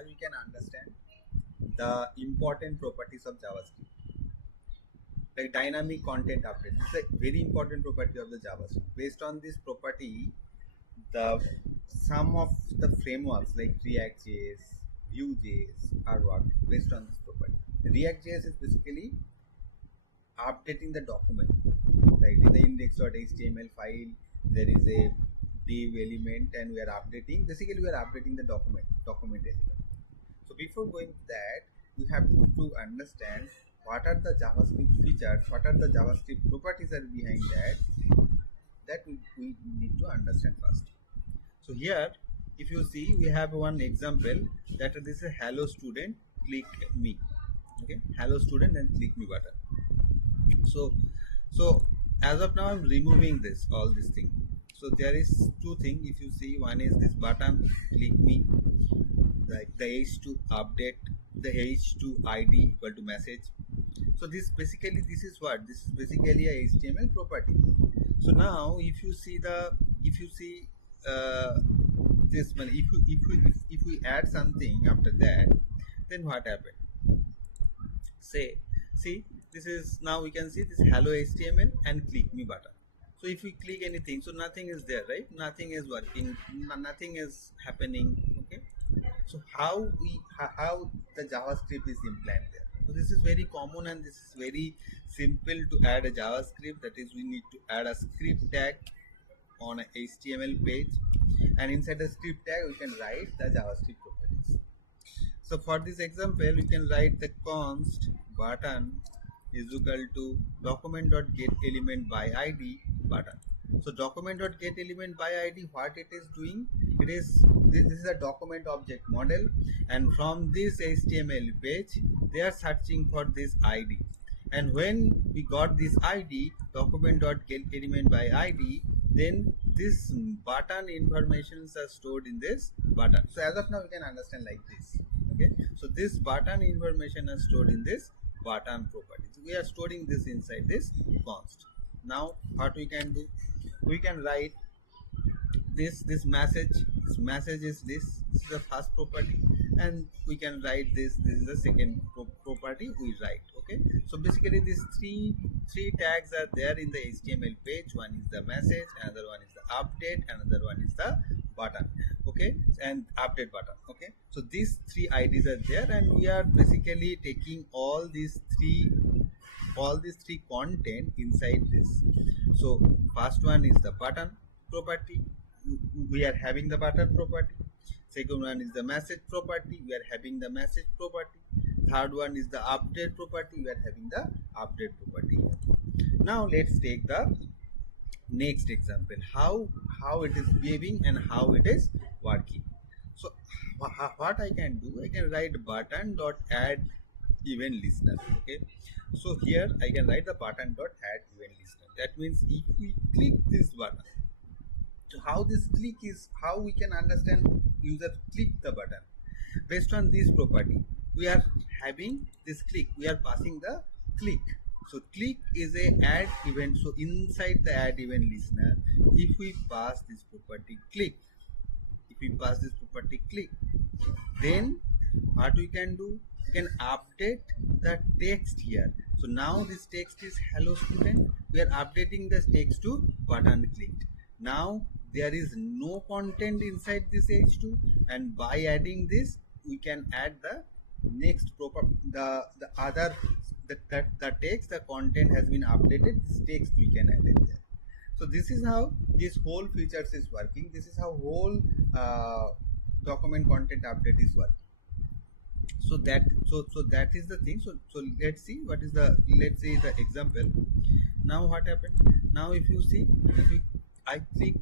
here we can understand the important properties of JavaScript, like dynamic content update. This is a very important property of the JavaScript. Based on this property, the some of the frameworks like React.js, Vue.js are worked based on this property. React.js is basically updating the document, right? In the index.html file, there is a div element, and we are updating. Basically, we are updating the document element. So before going to that, we have to understand what are the JavaScript features, what are the JavaScript properties are behind that we need to understand first. So here, if you see, we have one example that this is hello student, click me. Okay, hello student and click me button. So as of now, I'm removing all this thing. So there is two things. If you see, one is this button, click me, like the h2 update, the h2 id equal to message. So this is basically a HTML property. So now if you see this one, if we add something after that, then what happened? See, this is, now we can see this hello HTML and click me button. So if we click anything, so nothing is there, right? Nothing is working, nothing is happening. Okay, so how the JavaScript is implemented there? So this is very common, and this is very simple to add a JavaScript. That is, we need to add a script tag on a HTML page, and inside the script tag we can write the JavaScript properties. So for this example, we can write the const button is equal to document.getElement by id button. So document.getElement by id, what it is doing, this is a document object model, and from this HTML page they are searching for this id, and when we got this id, document.getElement by id, then this button informations are stored in this button. So as of now, we can understand like this. Okay, so this button information is stored in this button property. So we are storing this inside this const. Now what we can do, we can write this message. This message is this is the first property, and we can write this is the second property we write. Okay, so basically these three tags are there in the HTML page. One is the message, another one is the update, another one is the button. Okay, and update button. Okay, so these three IDs are there, and we are basically taking all these three content inside this. So first one is the button property, we are having the button property. Second one is the message property, we are having the message property. Third one is the update property, we are having the update property. Now let's take the next example, how it is behaving and how it is working. So what I can do, I can write button dot add event listener. Okay, so here I can write the button dot add event listener. That means if we click this button, so how this click is, how we can understand user click the button. Based on this property, we are having this click, we are passing the click. So click is a add event. So inside the add event listener, if we pass this property click, then what we can do, we can update the text here. So now this text is hello student, we are updating this text to button clicked. Now there is no content inside this h2, and by adding this we can add the next the text, the content has been updated, this text we can add it there. So this is how this whole features is working. This is how whole document content update is working. So that is the thing. So let's see what is the, let's say the example. Now what happened, now if you see, I click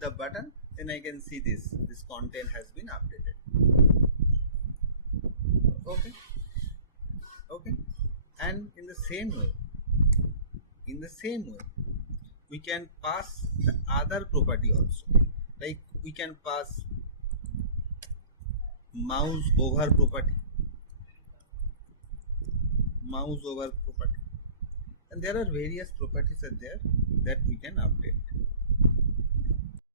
the button, then I can see this content has been updated. Okay, and in the same way we can pass the other property also, like we can pass mouse over property, and there are various properties are there that we can update.